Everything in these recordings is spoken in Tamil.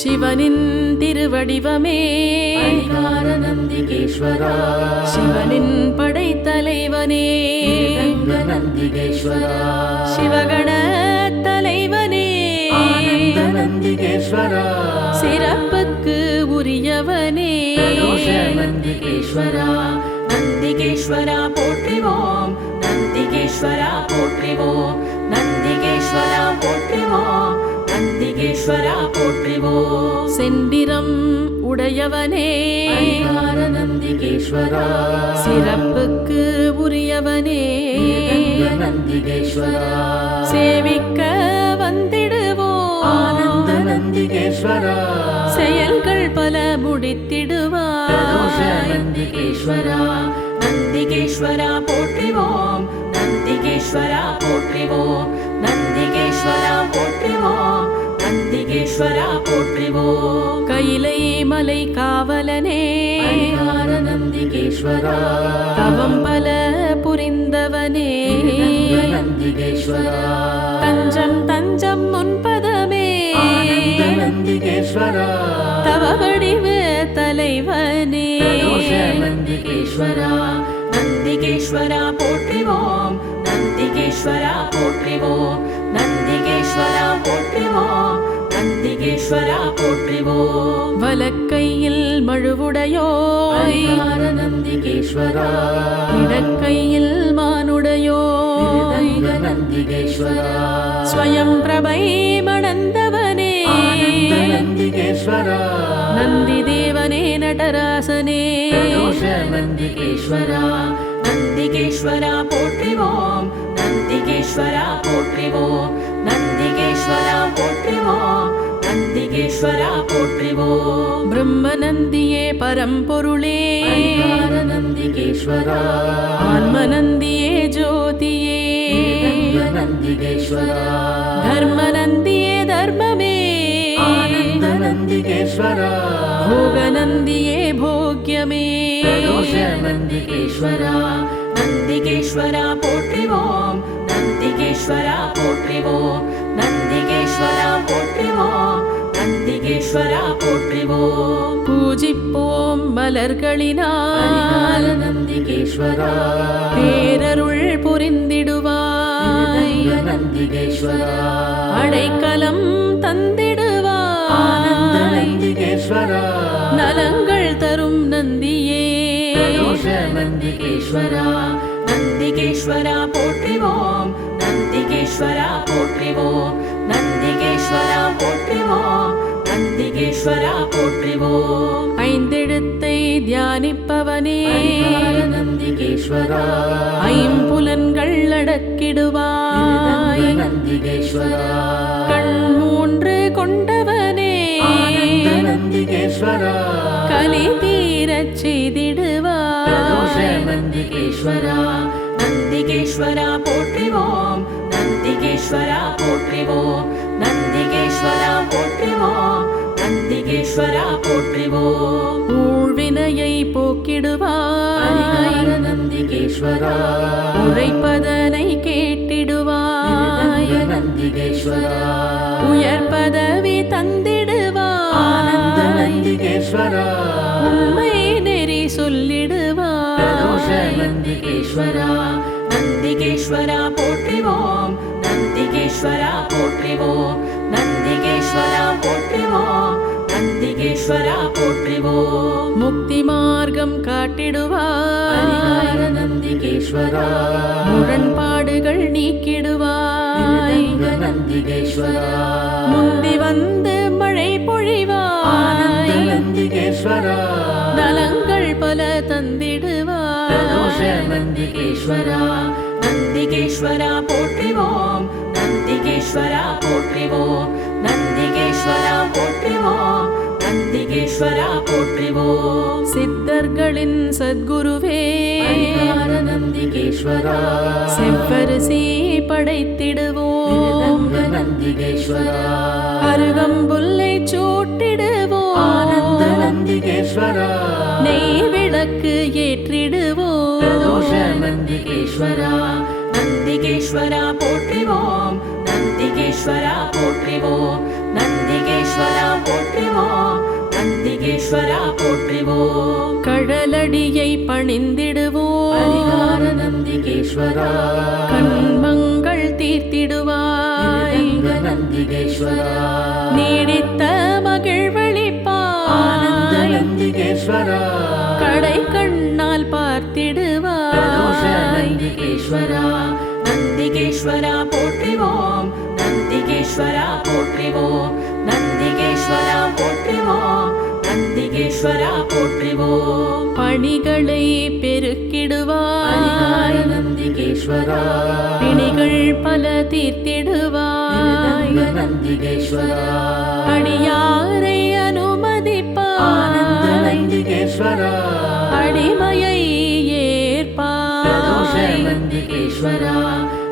சிவனின் திருவடிவமே அரிகார நந்திகேஸ்வரா, சிவனின் படைத்தலைவனே நந்திகேஸ்வரா, சிவகண தலைவனே ஆனந்த நந்திகேஸ்வரா, சிறப்புக்கு உரியவனே நந்திகேஸ்வரா, நந்திகேஸ்வரா போற்றிவோம், நந்திகேஸ்வரா போற்றிவோம், நந்திகேஸ்வரா போற்றிவோம், நந்திகேஸ்வரா போற்றிவோம். செந்திரம் உடையவனே அரிகார நந்திகேஸ்வரா, சிறப்புக்கு உரியவனே நந்திகேஸ்வரா, சேவிக்க வந்திடுவோம் ஆனந்த நந்திகேஸ்வரா, செயல்கள் பல முடித்திடுவாய். நந்திகேஸ்வரா, நந்திகேஸ்வரா போற்றிவோம், நந்திகேஸ்வரா போற்றிவோம், நந்திகேஸ்வரா போற்றிவோம், நந்திகேஸ்வரா போற்றிவோம். கைலை மலை காவலனே அரிகார நந்திகேஸ்வரா, தவம் பல புரிந்தவனே நந்திகேஸ்வரா, தஞ்சம் தஞ்சம் முன்பதமே ஆனந்த நந்திகேஸ்வரா, தவ வடிவ தலைவனே நந்திகேஸ்வரா, நந்திகேஸ்வரா போற்றிவோம், நந்திகேஸ்வரா போற்றிவோம், நந்திகேஸ்வரா போற்றிவோம், நந்திகேஸ்வரா போற்றிவோம். வலக்கையில் மழுவுடையோய் அரிகார நந்திகேஸ்வரா, இடக்கையில் மானுடையோய் நந்திகேஸ்வரா, ஸ்வயம் பிரபை மணந்தவனே ஆனந்த நந்திகேஸ்வரா, நந்தி தேவனே நடராசனே நந்திகேஸ்வரா, நந்திகேஸ்வரா போற்றிவோம், நந்திகேஸ்வரா போற்றிவோம், நந்திகேஸ்வரா போற்றிவோம், நந்திகேஸ்வரா போற்றிவோம். பிரம்ம நந்தியே பரம்பொருளே அரிகார நந்திகேஸ்வரா, ஆன்ம நந்தியே ஜோதியே நந்திகேஸ்வரா, தர்ம நந்தியே தர்மமே ஆனந்த நந்திகேஸ்வரா, போக நந்தியே போக்யமே நந்திகேஸ்வரா, நந்திகேஸ்வரா போற்றிவோம், நந்திகேஸ்வரா போற்றிவோம், நந்திகேஸ்வரா போற்றிவோம், நந்திகேஸ்வரா போற்றிவோம். பூஜிப்போம் மலர்களினால் நந்திகேஸ்வரா, பேரருள் புரிந்திடுவாய். நந்திகேஸ்வரா, அடைக்கலம் தந்திடுவாய். நந்திகேஸ்வரா, நலங்கள் தரும் நந்தியே நந்திகேஸ்வரா, நந்திகேஸ்வரா போற்றிவோம், நந்திகேஸ்வரா போற்றிவோம், நந்திகேஸ்வரா போற்றிவோம், நந்திகேஸ்வரா போற்றிவோம். ஐந்தெழுத்தை தியானிப்பவனே நந்திகேஸ்வரா, ஐம்புலன்கள் அடக்கிடுவாய். நந்திகேஸ்வரா, கண் மூன்று கொண்டவனே நந்திகேஸ்வரா, கலி தீரச் செய்திடுவாய். நந்திகேஸ்வரா, நந்திகேஸ்வரா போற்றிவோம், நந்திகேஸ்வரா போற்றிவோம், நந்திகேஸ்வரா போற்றிவோம், நந்திகேஸ்வரா போற்றிவோம். ஊழ்வினையை போக்கிடுவாய். நந்திகேஸ்வரா, உரைப்பதனை கேட்டிடுவாய். நந்திகேஸ்வரா, உயர் பதவி தந்திடுவாய். நந்திகேஸ்வரா, உண்மை நெறி சொல்லிடுவாய். நந்திகேஸ்வரா, நந்திகேஸ்வரா போற்றிவோம், நந்திகேஸ்வரா போற்றிவோம், நந்திகேஸ்வரா போற்றிவோம், நந்திகேஸ்வரா போற்றிவோம். முக்தி மார்க்கம் காட்டிடுவாய். நந்திகேஸ்வரா, முரண்பாடுகள் நீக்கிடுவாய். நந்திகேஸ்வரா, முந்தி வந்து மழை பொழிவாய். நந்திகேஸ்வரா, நலங்கள் பல தந்திடுவாய். நந்திகேஸ்வரா, நந்திகேஸ்வரா போற்றிவோம், நந்திகேஸ்வரா போற்றிவோம், நந்திகேஸ்வரா போற்றிவோம், நந்திகேஸ்வரா போற்றிவோம். சித்தர்களின் சத்குருவே நந்திகேஸ்வரா, செவ்வரிசி படைத்திடுவோம். நந்திகேஸ்வரா, அருகம்புல்லை சூட்டிடுவோம். நந்திகேஸ்வரா, நெய் விளக்கு ஏற்றிடுவோம். நந்திகேஸ்வரா, நந்திகேஸ்வரா போற்றிவோம், நந்திகேஸ்வரா போற்றிவோம் நந்திகேஸ்வரா போற்றிவோம் நந்திகேஸ்வரா போற்றிவோம் கடலடியை பணிந்திடுவோம் பரிகார நந்திகேஸ்வரா கண்மங்கள் தீர்த்திடுவாய் ரங்க நந்திகேஸ்வரா நீடித்த ஆனந்த மகிழ்வளிப்பாய் நந்திகேஸ்வரா கடை கண்ணால் பிரதோஷ பார்த்திடுவாய் நந்திகேஸ்வரா நந்திகேஸ்வரா போற்றிவோம் நந்திகேஸ்வரா போற்றிவோம் நந்திகேஸ்வரா போற்றிவோம் நந்திகேஸ்வரா போற்றிவோம் பணிகளை பரிகார பெருக்கிடுவாய் நந்திகேஸ்வரா பிணிகள் பல தீர்த்திடுவாய் ரங்க நந்திகேஸ்வரா அடியாரை ஆனந்த அனுமதிப்பாய் நந்திகேஸ்வரா அடிமையை பிரதோஷ ஏற்பாய் நந்திகேஸ்வரா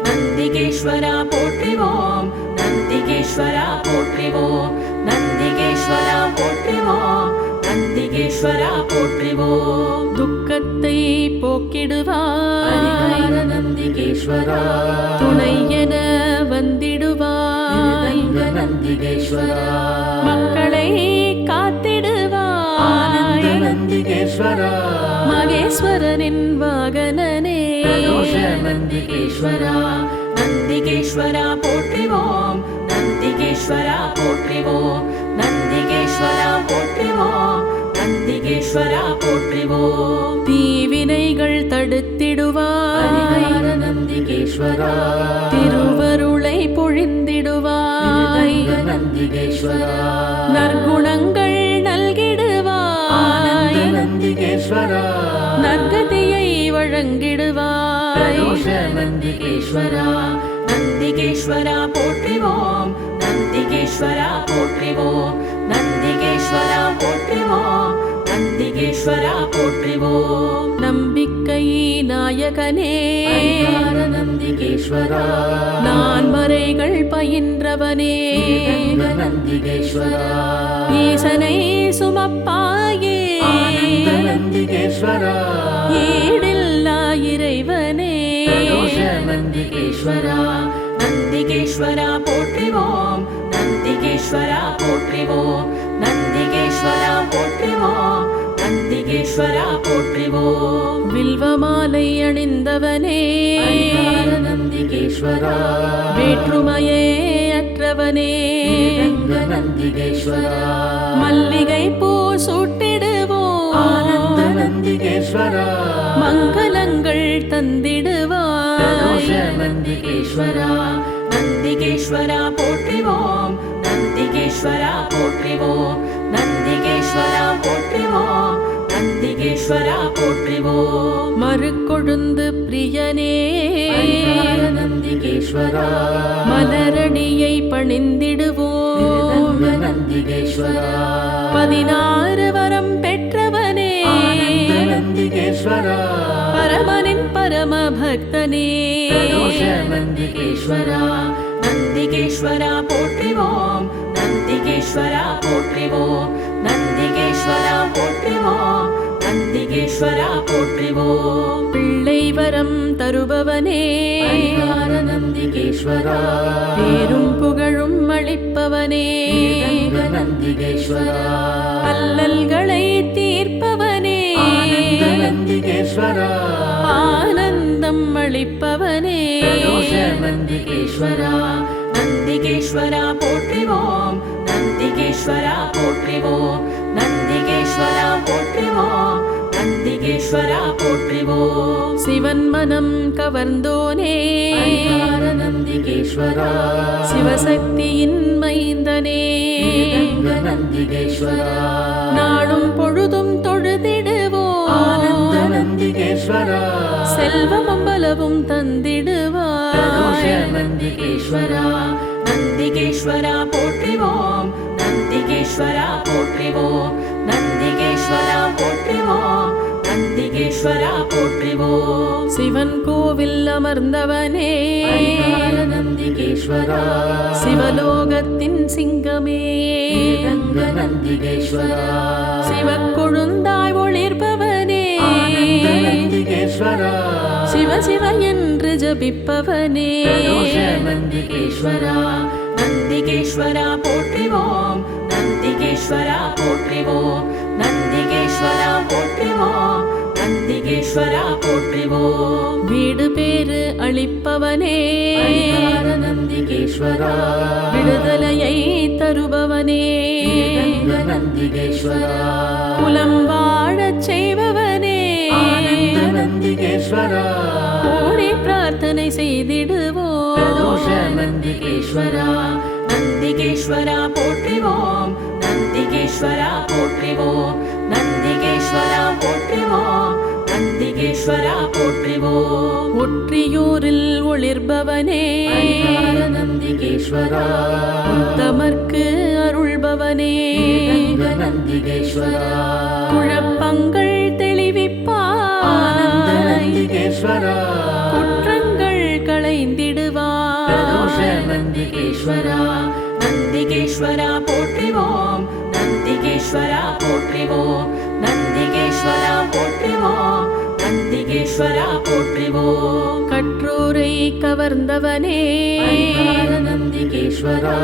நந்திகேஸ்வரா போற்றிவோம் நந்திகேஸ்வரா போற்றிவோம் நந்திகேஸ்வரா போற்றிவோம் நந்திகேஸ்வரா போற்றிவோம் துக்கத்தை போக்கிடுவாய் பரிகார நந்திகேஸ்வரா துணை என வந்திடுவாய் ரங்க நந்திகேஸ்வரா மக்களை ஆனந்த காத்திடுவாய் நந்திகேஸ்வரா மகேஸ்வரனின் வாகனனே பிரதோஷ நந்திகேஸ்வரா நந்திகேஸ்வரா போற்றிவோம் நந்திகேஸ்வரா போற்றிவோம் நந்திகேஸ்வரா போற்றிவோம் நந்திகேஸ்வரா போற்றிவோம் தீவினைகள் தடுத்திடுவாய் பரிகார நந்திகேஸ்வரா திருவருளை பொழிந்திடுவாய் ரங்க நந்திகேஸ்வரா நற்குணங்கள் ஆனந்த நல்கிடுவாய் நந்திகேஸ்வரா நற்கதியை வழங்கிடுவாய் பிரதோஷ நந்திகேஸ்வரா நந்திகேஸ்வரா போற்றிவோம் நந்திகேஸ்வரா போற்றிவோம் நந்திகேஸ்வரா போற்றிவோம் நந்திகேஸ்வரா போற்றிவோம் நம்பிக்கை நாயகனே பரிகார நந்திகேஸ்வரா நான் மறைகள் பயின்றவனே ரங்க நந்திகேஸ்வரா ஈசனை சுமப்பாயே ஆனந்த நந்திகேஸ்வரா ஈடில்லா இறைவனே பிரதோஷ நந்திகேஸ்வரா நந்திகேஸ்வரா போற்றிவோம் நந்திகேஸ்வரா போற்றிவோம் நந்திகேஸ்வரா போற்றிவோம் நந்திகேஸ்வரா போற்றிவோம் வில்வமாலை அணிந்தவனே பரிகார நந்திகேஸ்வரா வேற்றுமையே அற்றவனே ரங்க நந்திகேஸ்வரா மல்லிகை பூ ஆனந்த சூட்டிடுவோம் நந்திகேஸ்வரா மங்களங்கள் பிரதோஷ தந்திடுவாய் நந்திகேஸ்வரா நந்திகேஸ்வரா போற்றிவோம் நந்திகேஸ்வரா போற்றிவோம் நந்திகேஸ்வரா போற்றிவோம் நந்திகேஸ்வரா போற்றிவோம் மறுக்கொழுந்து பிரியனே பரிகார நந்திகேஸ்வரா மலரடியை பணிந்திடுவோம் ரங்க நந்திகேஸ்வரா 16 வரம் பெற்றவனே ஆனந்த நந்திகேஸ்வரா பரமனின் பரம பக்தனே பிரதோஷ நந்திகேஸ்வரா நந்திகேஸ்வரா போற்றிவோம் நந்திகேஸ்வரா போற்றிவோம் நந்திகேஸ்வரா போற்றிவோம் நந்திகேஸ்வரா போற்றிவோம் பிள்ளை வரம் தருபவனே பரிகார நந்திகேஸ்வரா பேரும் புகழும் அளிப்பவனே ரங்க நந்திகேஸ்வரா அல்லல்களை தீர்ப்பவனே ஆனந்த நந்திகேஸ்வரா ஆனந்தம் அளிப்பவனே பிரதோஷ நந்திகேஸ்வரா நந்திகேஸ்வரா போற்றிவோம் நந்திகேஸ்வரா போற்றிவோம் நந்திகேஸ்வரா போற்றிவோம் நந்திகேஸ்வரா போற்றிவோம் சிவன் மனம் கவர்ந்தோனே பரிகார நந்திகேஸ்வரா சிவசக்தியின் மைந்தனே ரங்க நந்திகேஸ்வரா நாளும் பொழுதும் ஆனந்த தொழுதிடுவோம் நந்திகேஸ்வரா செல்வமும் பலவும் பிரதோஷ தந்திடுவாய் நந்திகேஸ்வரா நந்திகேஸ்வரா போற்றிவோம் நந்திகேஸ்வரா போற்றிவோம் நந்திகேஸ்வரா போற்றிவோம் நந்திகேஸ்வரா போற்றிவோம் சிவன் கோவில் அமர்ந்தவனே பரிகார நந்திகேஸ்வரா சிவலோகத்தின் சிங்கமே ரங்க நந்திகேஸ்வரா சிவக்கொழுந்தாய் ஒளிர்பவனே ஆனந்த நந்திகேஸ்வரா சிவ சிவ என்று ஜபிப்பவனே பிரதோஷ நந்திகேஸ்வரா நந்திகேஸ்வரா போற்றிவோம் நந்திகேஸ்வரா போற்றிவோம் நந்திகேஸ்வரா போற்றிவோம் நந்திகேஸ்வரா போற்றிவோம் வீடு பேறு அளிப்பவனே ஹரிஹர நந்திகேஸ்வரா விடுதலையை தருபவனே ஸ்ரீரங்க நந்திகேஸ்வரா குலம் வாழச் செய்பவனே ஆனந்த நந்திகேஸ்வரா கோடி பிரார்த்தனை செய்திடுவோம் பிரதோஷ நந்திகேஸ்வரா நந்திகேஸ்வரா போற்றிவோம் நந்திகேஸ்வரா போற்றிவோம் நந்திகேஸ்வரா போற்றிவோம் நந்திகேஸ்வரா போற்றிவோம் ஒற்றியூரில் ஒளிர்பவனே ஹரிஹர நந்திகேஸ்வரா தமர்க்கு அருள்பவனே ஸ்ரீரங்க நந்திகேஸ்வரா குழப்பங்கள் ஆனந்த தெளிவிப்பாய் நந்திகேஸ்வரா குற்றங்கள் பிரதோஷ களைந்திடுவாய் நந்திகேஸ்வரா நந்திகேஸ்வரா போற்றிவோம் நந்திகேஸ்வரா போற்றிவோம் நந்திகேஸ்வரா போற்றிவோம் நந்திகேஸ்வரா போற்றிவோம் கற்றோரை கவர்ந்தவனே ஹரிஹர நந்திகேஸ்வரா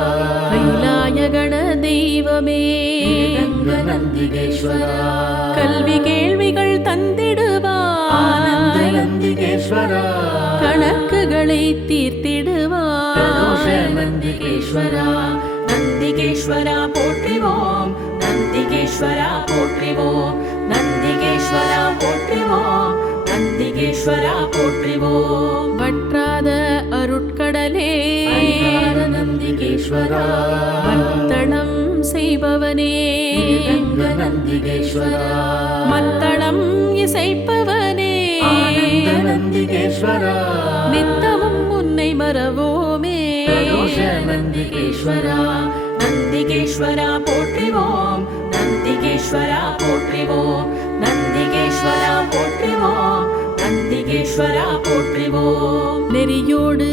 கைலாய கண தெய்வமே ஸ்ரீரங்க நந்திகேஸ்வரா கல்வி கேள்விகள் ஆனந்த தந்திடுவாய் நந்திகேஸ்வரா கணக்குகளை பிரதோஷ தீர்த்திடுவாய் நந்திகேஸ்வரா நந்திகேஸ்வரா போற்றிவோம் நந்திகேஸ்வரா போற்றிவோம் நந்திகேஸ்வரா போற்றிவோம் நந்திகேஸ்வரா போற்றிவோம் வற்றாத அருட்கடலே ஹரிஹர நந்திகேஸ்வரா மத்தளம் செய்பவனே ஸ்ரீரங்க நந்திகேஸ்வரா மத்தளம் இசைப்பவனே ஆனந்த நந்திகேஸ்வரா நித்தமும் உன்னை மறவோமே பிரதோஷ நந்திகேஸ்வரா நந்திகேஸ்வரா போற்றிவோம் நந்திகேஸ்வரா போற்றிவோம் நந்திகேஸ்வரா போற்றிவோம் நந்திகேஸ்வரா போற்றிவோம் நெறியோடு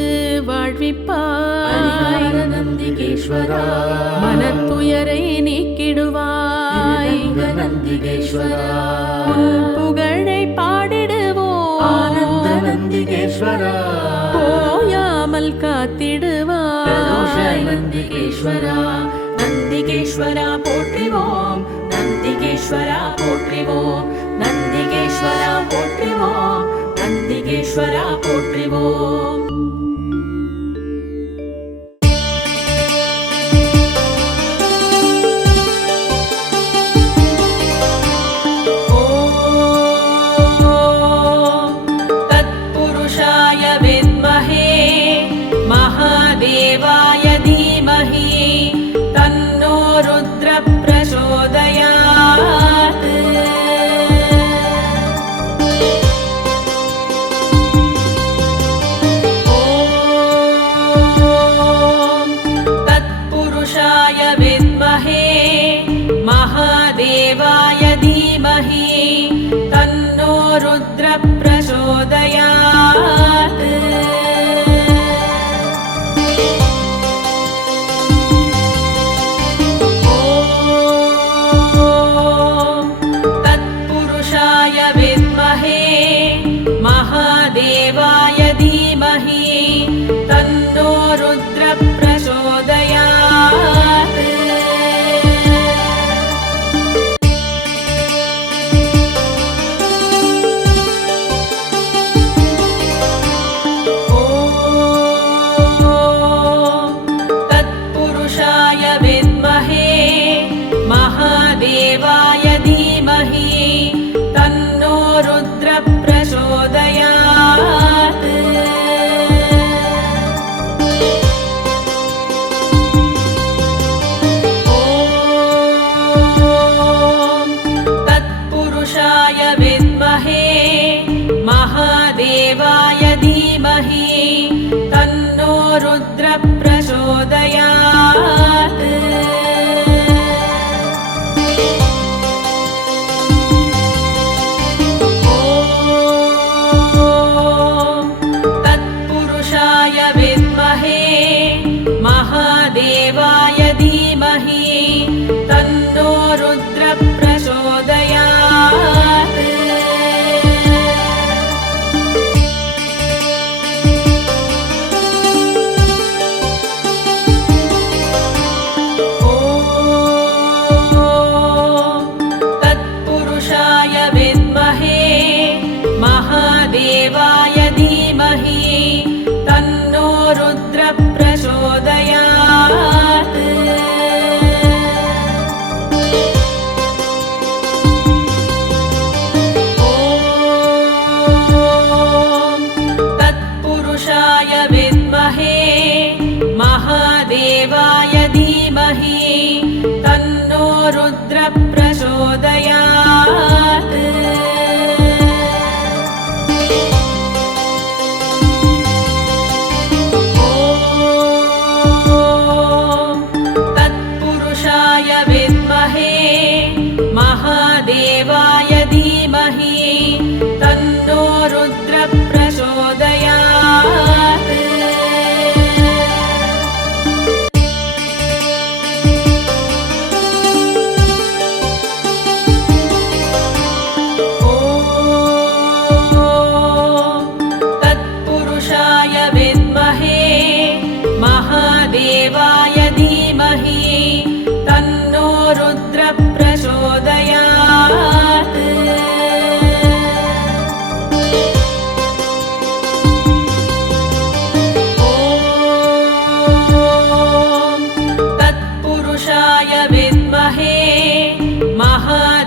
வாழ்விப்பாய் ஹரிஹர நந்திகேஸ்வரா மனத்துயரை நீக்கிடுவாய் ஸ்ரீரங்க நந்திகேஸ்வரா உன் புகழை ஆனந்த பாடிடுவோம் நந்திகேஸ்வரா போயாமல் பிரதோஷ காத்திடுவாய் நந்திகேஸ்வரா நந்திகேஸ்வரா போற்றிவோம் நந்திகேஸ்வரா போற்றிவோம் நந்திகேஸ்வரா போற்றிவோம் நந்திகேஸ்வரா போற்றிவோம் ஓம் தத்புருஷாய வித்மஹே மகாதேவாய தீமஹி தன்னோ ருத்ர பிரசோதயாத் ஓம் தத்புருஷாய வித்மஹே மகாதேவாய தீமஹி தன்னோ ருத்ர பிரசோதயாத் ஓம் தத்புருஷாய வித்மஹே மகாதேவாய தீமஹி தன்னோ ருத்ர பிரசோதயாத் ஓம் தத்புருஷாய வித்மஹே மகாதேவாய தீமஹி தன்னோ ருத்ர பிரசோதயாத் ஓம் தத்புருஷாய வித்மஹே மகாதேவாய தீமஹி தன்னோ ருத்ர பிரசோதயாத் ஓம் தத்புருஷாய வித்மஹே மகாதேவாய தீமஹி தன்னோ ருத்ர பிரசோதயாத்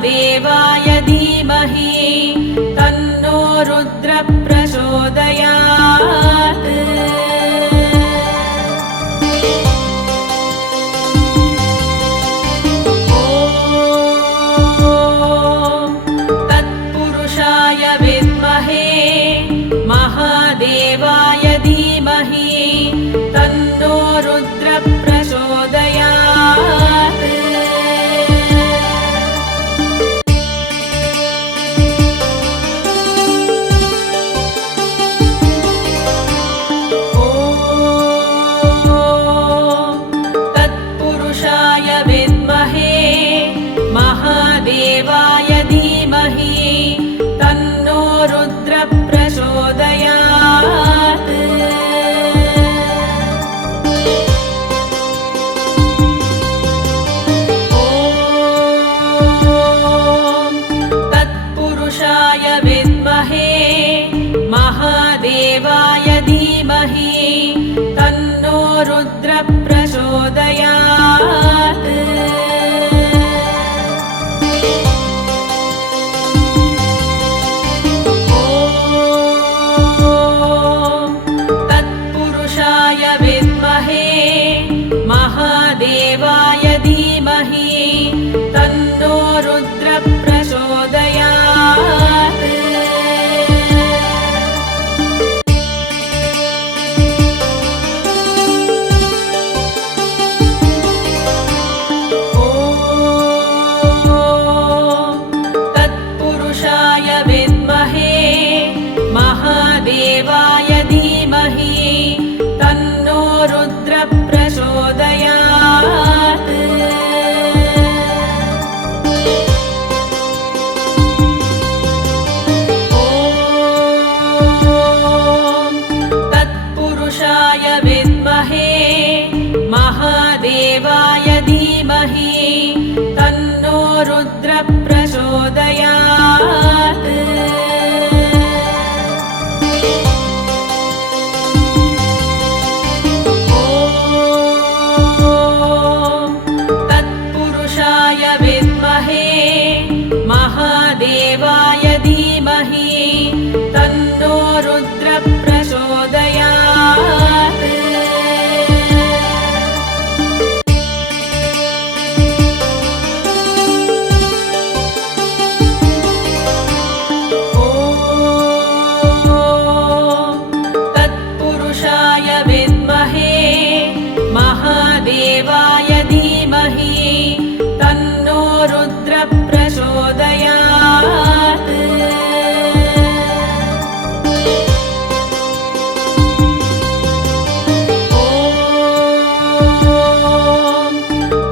महादेवाय धीमहि तन्नो रुद्र प्रचोदयात्। ॐ तत्पुरुषाय विद्महे महादेवाय धीमहि तन्नो रुद्र प्रचोदयात्। ॐ तत्पुरुषाय विद्महे महादेवाय धीमहि तन्नो रुद्र प्रचोदयात्। ॐ तत्पुरुषाय विद्महे महादेवाय धीमहि तन्नो रुद्र प्रचोदयात्। ॐ तत्पुरुषाय विद्महे महादेवाय धीमहि तन्नो रुद्र प्रचोदयात्। ॐ तत्पुरुषाय विद्महे महादेवाय धीमहि तन्नो रुद्र प्रचोदयात्। ॐ तत्पुरुषाय विद्महे महादेवाय धीमहि तन्नो रुद्र प्रचोदयात्। ॐ तत्पुरुषाय विद्महे महादेवाय धीमहि तन्नो रुद्र प्रचोदयात्। ॐ तत्पुरुषाय विद्महे महादेवाय धीमहि तन्नो रुद्र प्रचोदयात्। ॐ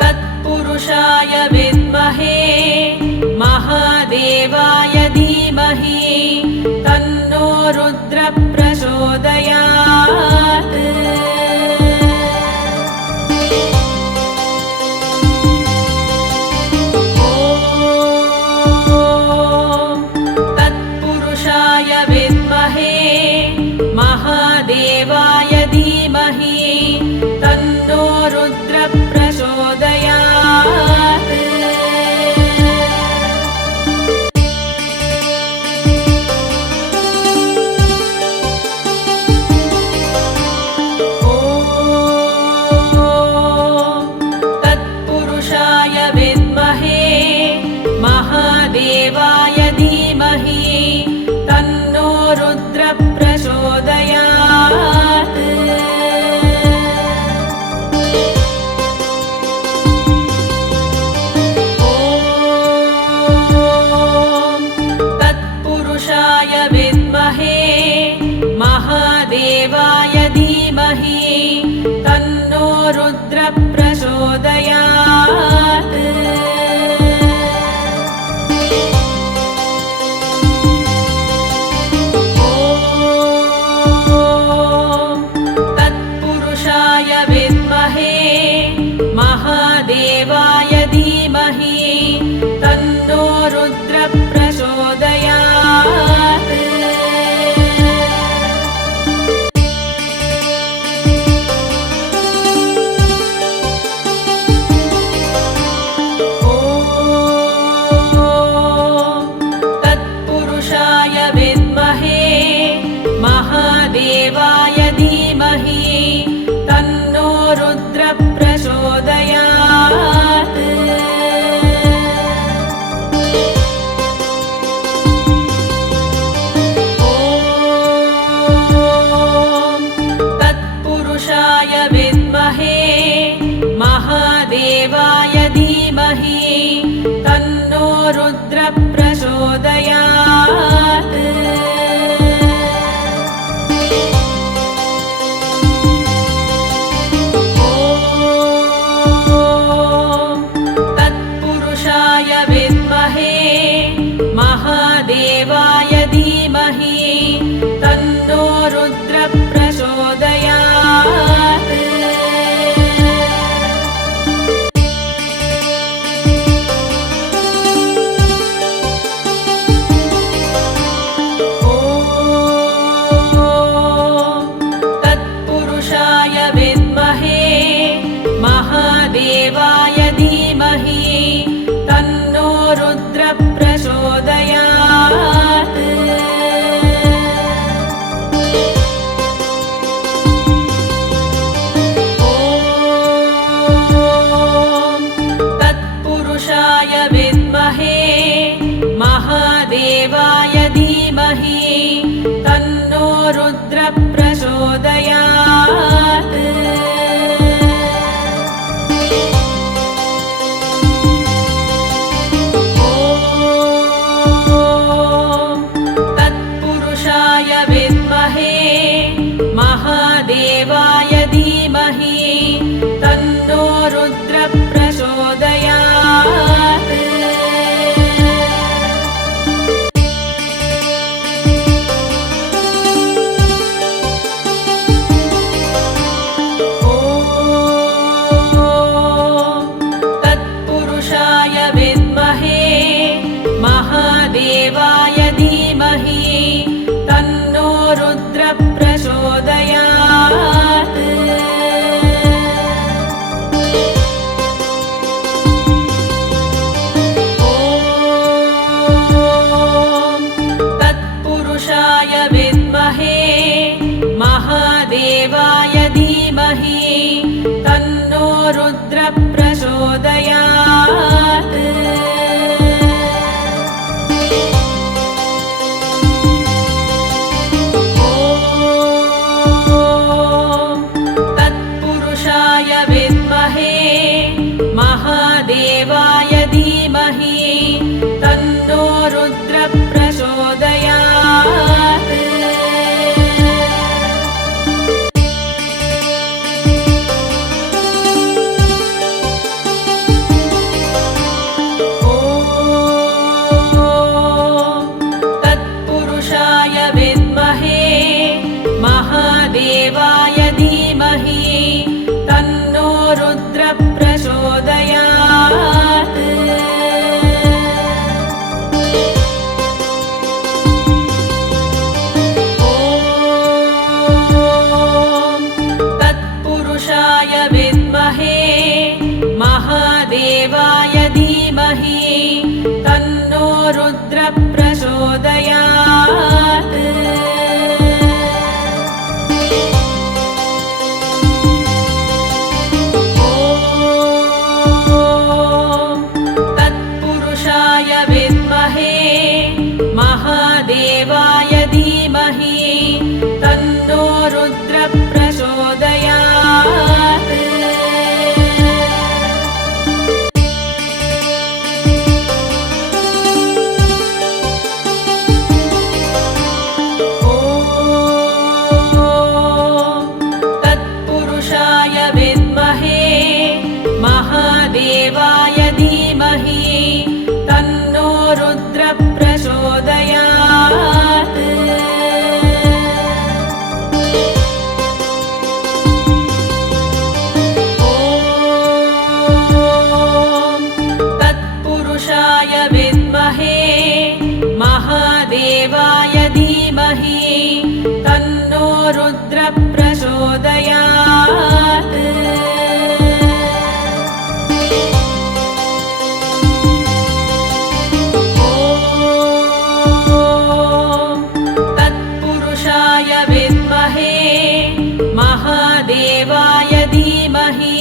तत्पुरुषाय विद्महे महादेवाय धीमहि तन्नो रुद्र प्रचोदयात्। ॐ धीमहि तन्नो रुद्र प्रचोदयात्। ॐ तत्पुरुषाय विद्महे महादेवाय धीमहि तन्नो रुद्र प्रचोदयात्। ॐ तत्पुरुषाय विद्महे महादेवाय धीमहि तन्नो रुद्र प्रचोदयात्। ॐ तत्पुरुषाय विद्महे महादेवाय धीमहि तन्नो रुद्र प्रचोदयात्। ॐ तत्पुरुषाय विद्महे महादेवाय धीमहि तन्नो रुद्र प्रचोदयात्। ॐ तत्पुरुषाय विद्महे महादेवाय धीमहि तन्नो रुद्र प्रचोदयात्। ॐ तत्पुरुषाय विद्महे महादेवाय धीमहि तन्नो रुद्र प्रचोदयात्। ॐ तत्पुरुषाय विद्महे महादेवाय धीमहि तन्नो रुद्र प्रचोदयात्। ॐ तत्पुरुषाय विद्महे महादेवाय धीमहि तन्नो रुद्र प्रचोदयात्। ॐ तत्पुरुषाय विद्महे महादेवाय धीमहि तन्नो रुद्र प्रचोदयात्। ॐ तत्पुरुषाय विद्महे महादेवाय धीमहि तन्नो रुद्र प्रचोदयात्। ॐ तत्पुरुषाय विद्महे महादेवाय धीमहि तन्नो रुद्र प्रचोदयात्। ॐ तत्पुरुषाय विद्महे महादेवाय धीमहि तन्नो रुद्र प्रचोदयात्। ॐ तत्पुरुषाय विद्महे महादेवाय धीमहि तन्नो रुद्र प्रचोदयात्। ॐ तत्पुरुषाय विद्महे महादेवाय धीमहि तन्नो रुद्र प्रचोदयात्। ॐ तत्पुरुषाय विद्महे महादेवाय धीमहि तन्नो रुद्र प्रचोदयात्। तत्पुरुषाय विद्महे महादेवाय धीमहि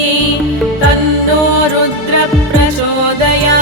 तन्नो रुद्र प्रचोदयात्।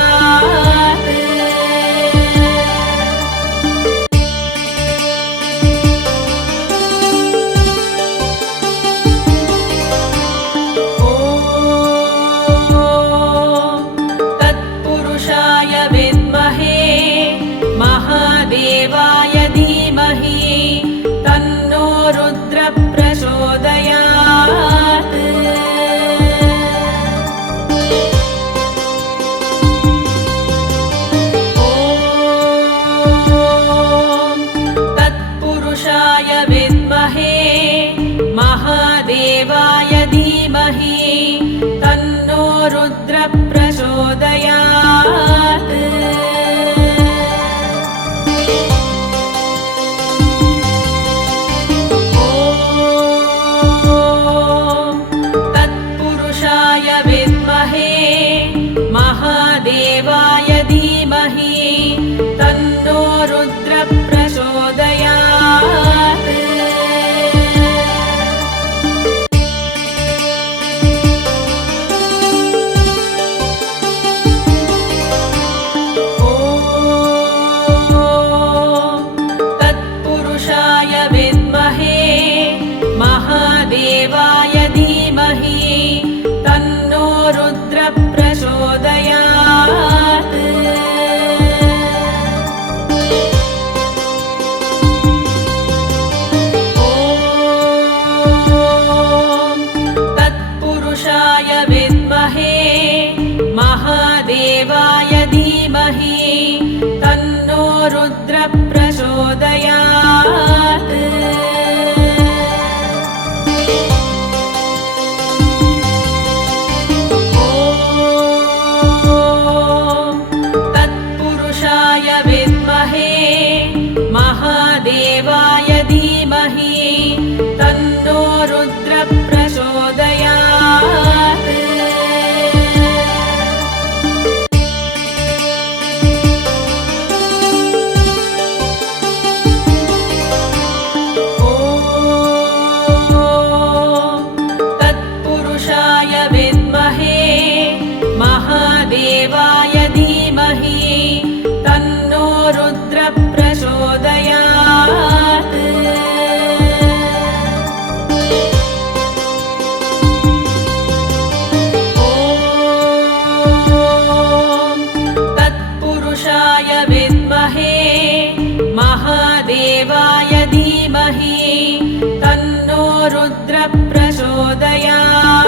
रुद्र प्रचोदयात्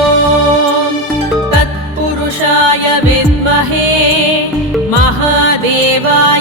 ॐ तत्पुरुषाय विद्महे महादेवाय